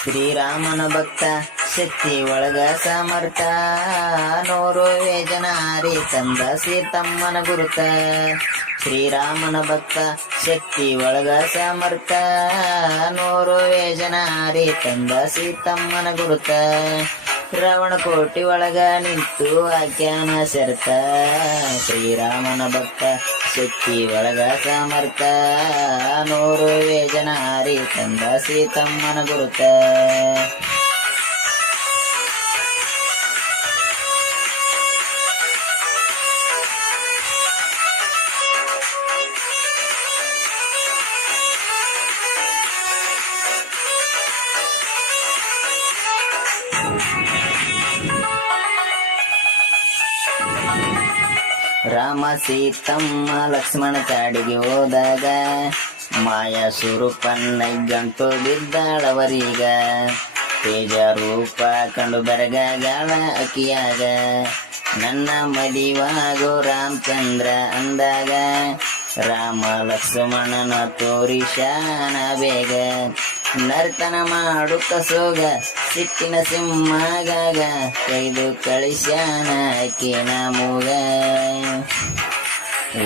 ಶ್ರೀರಾಮನ ಭಕ್ತ ಶಕ್ತಿ ಒಳಗ ಸಮರ್ಥ, ನೂರು ವೇಜನಾರಿ ತಂದ ಸೀತಮ್ಮನ ಗುರುತ. ಶ್ರೀರಾಮನ ಭಕ್ತ ಶಕ್ತಿ ಒಳಗ ಸಮರ್ಥ, ನೂರು ವೇಜನಾರಿ ತಂದ ಸೀತಮ್ಮನ ಗುರುತ. ರಾವಣ ಕೋಟಿ ಒಳಗ ನಿಂತು ಆಖ್ಯಾನ ಶರ್ತ, ಶ್ರೀರಾಮನ ಭಕ್ತ ಶಕ್ತಿ ಒಳಗ ಸಮರ್ಥ, ನೂರು ವೇಜನಾರಿ ತಂದ ಸೀತಮ್ಮನ ಗುರುತ. ರಾಮ ಸೀತಮ್ಮ ಲಕ್ಷ್ಮಣ ಕಾಡಿಗೆ ಹೋದಾಗ, ಮಾಯ ಸ್ವರೂಪನ್ನ ಗಂಟು ಬಿದ್ದಾಳವರೀಗ. ತೇಜ ರೂಪ ಕಂಡು ಬೆರಗಾಗಳ ಅಕಿಯಾಗ, ನನ್ನ ಮದಿವಾಗೋ ರಾಮಚಂದ್ರ ಅಂದಾಗ. ರಾಮ ಲಕ್ಷ್ಮಣನ ತೋರಿಶಾನ ಬೇಗ, ನರ್ತನ ಮಾಡು ಕಸೋಗ ಸಿಟ್ಟಿನ ಸಿಂಹಗಾಗ. ಕೈದು ಕಳಿಸ್ಯಾನ ಅಕ್ಕಿನ ಮೂಗ,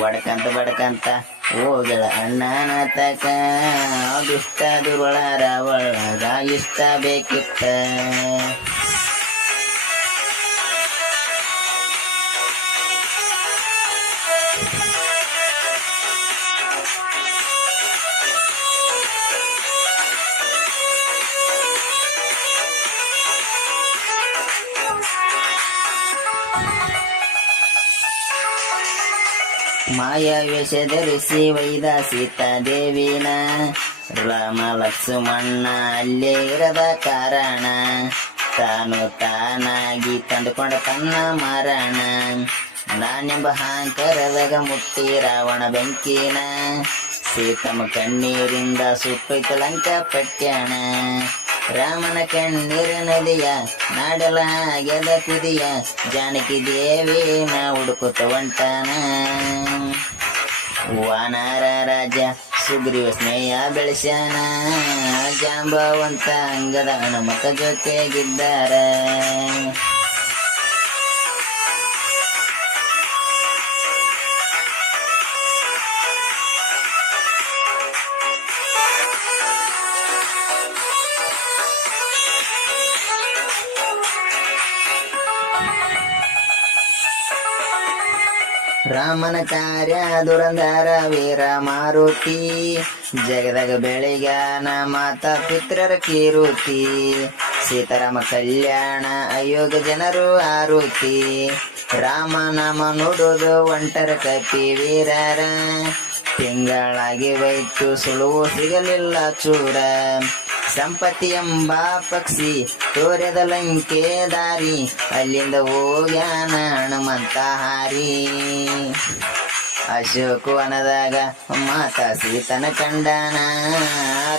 ಬಡ್ಕಂತ ಬಡ್ಕಂತ ಹೋಗಳ ಅಣ್ಣನ ತಕ. ದುಷ್ಟ ದುರ್ವಳ ರಾವಳಗ ಇಷ್ಟ ಬೇಕಿತ್ತ. ಮಾಯ ವೇಷ ಧರಿಸಿ ವೈದ ಸೀತಾದೇವಿನ, ರಾಮ ಲಕ್ಷ್ಮಣ ಅಲ್ಲೇ ಇರದ ಕಾರಣ. ತಾನು ತಾನಾಗಿ ತಂದುಕೊಂಡ ತನ್ನ ಮಾರಣ, ನಾನೆಂಬ ಹಾಂಕರದಾಗ ಮುಟ್ಟಿ ರಾವಣ ಬೆಂಕಿನ. ಸೀತಮ್ಮ ಕಣ್ಣೀರಿಂದ ಸುಟ್ಟೈತ ಲಂಕ ಪಟ್ಯಾಣ, ರಾಮನ ಕಣ್ಣೀರ ನದಿಯ ನಾಡಲ ಆಗ್ಯದ ಕುದಿಯ. ಜಾನಕಿ ದೇವಿನ ಹುಡುಕುತ್ತ ಹೊಂಟಾನ, ವಾನರ ರಾಜ ಸುಗ್ರೀವ ಸ್ನೇಹ ಬೆಳೆಸ್ಯಾನ. ಜಾಂಬವಂತ ಅಂಗದ ಹನುಮತ ಜೊತೆಗಿದ್ದಾರ. ರಾಮನ ಕಾರ್ಯ ದುರಂಧರ ವೀರ ಮಾರುತಿ, ಜಗದಾಗ ಬೆಳಿಗಾನ ಮಾತಾ ಪಿತ್ರರ ಕೀರುತಿ. ಸೀತಾರಾಮ ಕಲ್ಯಾಣ ಅಯೋಗ ಜನರು ಆರುತಿ, ರಾಮ ನಾಮ ನುಡುದು ಒಂಟರ ಕಪಿ ವೀರರ. ತಿಂಗಳಾಗಿ ವೈತು ಸುಳುವು ಸಿಗಲಿಲ್ಲ ಚೂರ, ಸಂಪತ್ತಿ ಎಂಬ ಪಕ್ಷಿ ತೋರೆದ ಲಂಕೆ ದಾರಿ. ಅಲ್ಲಿಂದ ಹೋಗ್ಯಾನ ಹನುಮಂತ ಹಾರಿ, ಅಶೋಕವನದಾಗ ಮಾತಾ ಸೀತನ ಕಂಡಾನ.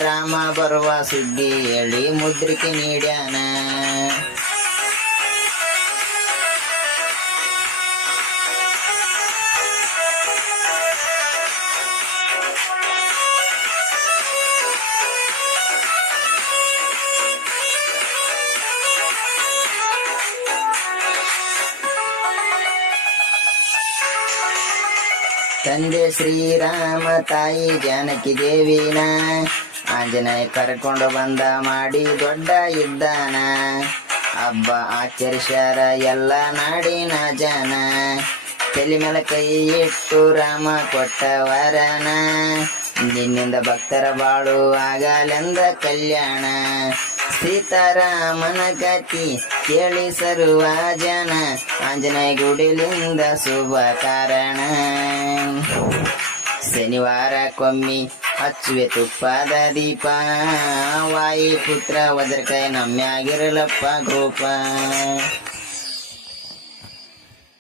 ರಾಮ ಬರುವ ಸುದ್ದಿ ಹೇಳಿ ಮುದ್ರಿಕೆ ನೀಡ್ಯಾನ. ತಂದೆ ಶ್ರೀರಾಮ ತಾಯಿ ಜಾನಕಿ ದೇವಿನ, ಆಂಜನೇಯ ಕರ್ಕೊಂಡು ಬಂದ ಮಾಡಿ ದೊಡ್ಡ ಇದ್ದಾನ. ಹಬ್ಬ ಆಚರಿಸ್ಯಾರ ಎಲ್ಲ ನಾಡಿನ ಜನ, ತಲೆ ಮೇಲೆ ಕೈ ಇಟ್ಟು ರಾಮ ಕೊಟ್ಟ ವರನ. ನಿನ್ನಿಂದ ಭಕ್ತರ ಬಾಳು ಆಗಲೆಂದ ಕಲ್ಯಾಣ, ಸೀತಾರಾಮನ ಕತಿ ಕೇಳಿ ಸರ್ವ ಜನ. ಆಂಜನೇಯ ಗುಡಿಲಿಂದ ಶುಭ ಕಾರಣ, ಶನಿವಾರಕ್ಕೊಮ್ಮಿ ಹಚ್ಚುವೆ ತುಪ್ಪದ ದೀಪ. ವಾಯುಪುತ್ರ ವಜ್ರಕಾಯ ನಮ್ಯಾಗಿರಲಪ್ಪ ಗ್ರೂಪ.